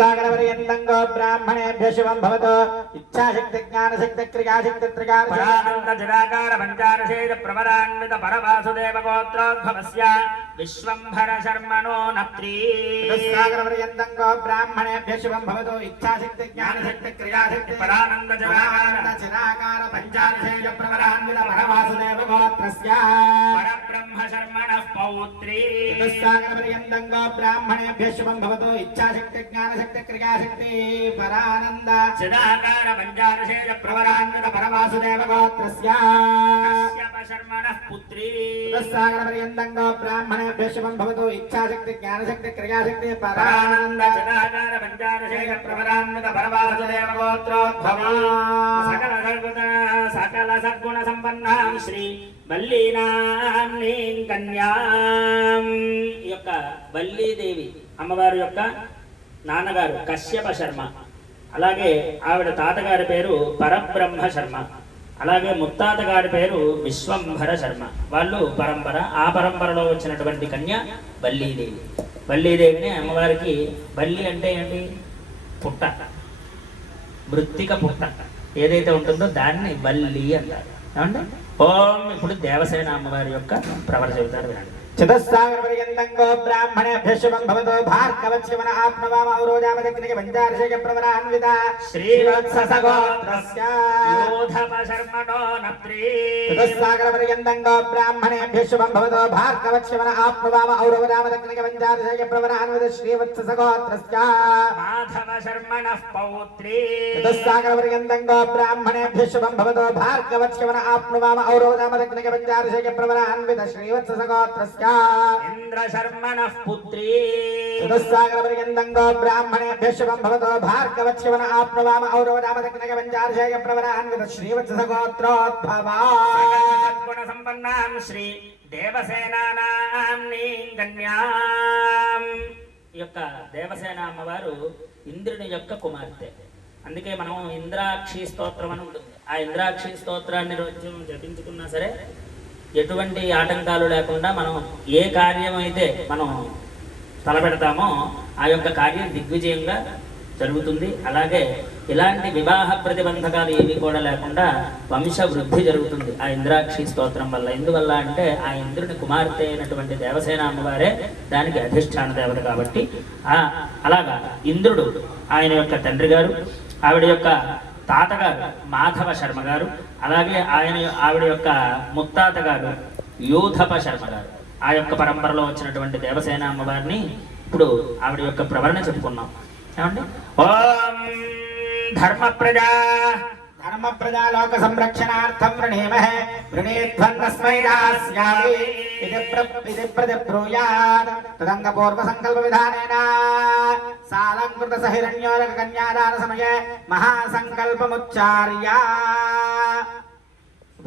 सागरपर्यन्तंगो ब्राह्मणेभ्यः शुभं भवतु इच्छाशक्ति ज्ञानशक्ति क्रियाशक्ति त्रिकाल पंचारशेज प्रवरान्वित परवासुदेव गोत्रोद्भवस्य विश्वंभर शर्मणो नप्त्री सागरपर्यन्तंगो ब्राह्मणेभ्यः शुभं भवतु इच्छाशक्ति ज्ञानशक्ति क्रियाशक्ति परानंद चिराकार पंचारशेज प्रवरान्वित परवासुदेव गोत्रस्य परब्रह्म शर्मणः पौत्री सागरपर्यन्तंगो ब्राह्मणेभ्यः शुभं भवतु इच्छाशक्ति ज्ञानशक्ति क्रियाशक्ति परानंद चिदाकार पंचारशेज प्रवरान्वित परवासुदेव गोत्रस्य कश्यप शर्मणः पुत्री सागरपर्यन्तंगो ब्राह्मणेभ्यः शुभं भवतु इच्छाशक्ति ज्ञानशक्ति क्रियाशक्ति परानंद चिदाकार पंचारशेज प्रवरान्वित परवासुदेव गोत्रोद्भवा सकल सद्गुण संपन्ना श्री బల్లీనామ్ని కన్యాం ఈ యొక్క బల్లీదేవి అమ్మవారి యొక్క నాన్నగారు కశ్యప శర్మ, అలాగే ఆవిడ తాతగారి పేరు పరబ్రహ్మ శర్మ, అలాగే ముత్తాత గారి పేరు విశ్వంభర శర్మ. వాళ్ళు పరంపర, ఆ పరంపరలో వచ్చినటువంటి కన్య బల్లీదేవి. బల్లీదేవిని అమ్మవారికి, బల్లి అంటే ఏంటి? పుట్ట, మృత్తిక పుట్ట ఏదైతే ఉంటుందో దాన్ని బల్లి అంటారు. ఏమంటే ఓం ఇప్పుడు దేవసేన అమ్మవారి యొక్క ప్రవర చెబుతారు వినండి. చతుస్సాగరపర్యంతంగో బ్రాహ్మణేభ్యः शुभं भवतु भार्गवच्यवन आप्नवाम औरोजामदग्निके पंचार्षेय प्रवरान्वित श्रीवत्ससगोत्रस्य योधप शर्मणो नप्त्री. चतुस्सागरपर्यन्तंगो ब्राह्मणेभ्यः शुभं भवतु भार्गवच्यवन आप्नवाम औरोजामदग्निके पंचार्षेय प्रवरान्वित श्रीवत्ससगोत्रस्य माधव शर्मणः पौत्री. चतुस्सागरपर्यन्तंगो ब्राह्मणेभ्यः शुभं भवतु भार्गवच्यवन आप्नवाम औरोजामदग्निके पंचार्षेय प्रवरान्वित श्रीवत्ससगोत्रस्य इंद्र शर्मणः पुत्री. चतुस्सागरपर्यन्तंगो ब्राह्मणेभ्यः शुभं भवतु भार्गवच्यवन आप्नवाम औरोजामदग्निके पंचार्षेय प्रवरान्वित श्रीवत्ससगोत्रोद्भवा गुण संपन्नां श्री దేవసేనానాంని కన్యాం. ఈ యొక్క దేవసేన అమ్మవారు ఇంద్రుని యొక్క కుమార్తె. అందుకే మనం ఇంద్రాక్షి స్తోత్రం అని ఉంటుంది. ఆ ఇంద్రాక్షి స్తోత్రాన్ని రోజు జపించుకున్నా సరే ఎటువంటి ఆటంకాలు లేకుండా మనం ఏ కార్యం అయితే మనం తలపెడతామో ఆ యొక్క కార్యం దిగ్విజయంగా జరుగుతుంది. అలాగే ఇలాంటి వివాహ ప్రతిబంధకాలు ఏవి కూడా లేకుండా వంశ వృద్ధి జరుగుతుంది ఆ ఇంద్రాక్షి స్తోత్రం వల్ల. ఎందువల్ల అంటే ఆ ఇంద్రుని కుమార్తె అయినటువంటి దేవసేన అమ్మవారే దానికి అధిష్టాన దేవత కాబట్టి అలాగా ఇంద్రుడు ఆయన యొక్క తండ్రి గారు, ఆవిడ యొక్క తాతగారు మాధవ శర్మ గారు, అలాగే ఆవిడ యొక్క ముత్తాత గారు యోధప శర్మ గారు. ఆ యొక్క పరంపరలో వచ్చినటువంటి దేవసేన అమ్మవారిని ఇప్పుడు ఆవిడ యొక్క ప్రవరణ చెప్పుకున్నాం. ఏమండి? ఓం ధర్మ ప్రజా లోక సంరక్షణార్థం వృణేమహే వృణేధ్వన్నస్మై దాస్యామి ఇది ప్రతిబ్రూయాత్ తదంగ పూర్వ సంకల్ప విధానేన సాలంకృత సహిరణ్యోరక కన్యాదాన సమయే మహాసంకల్పముచ్చార్య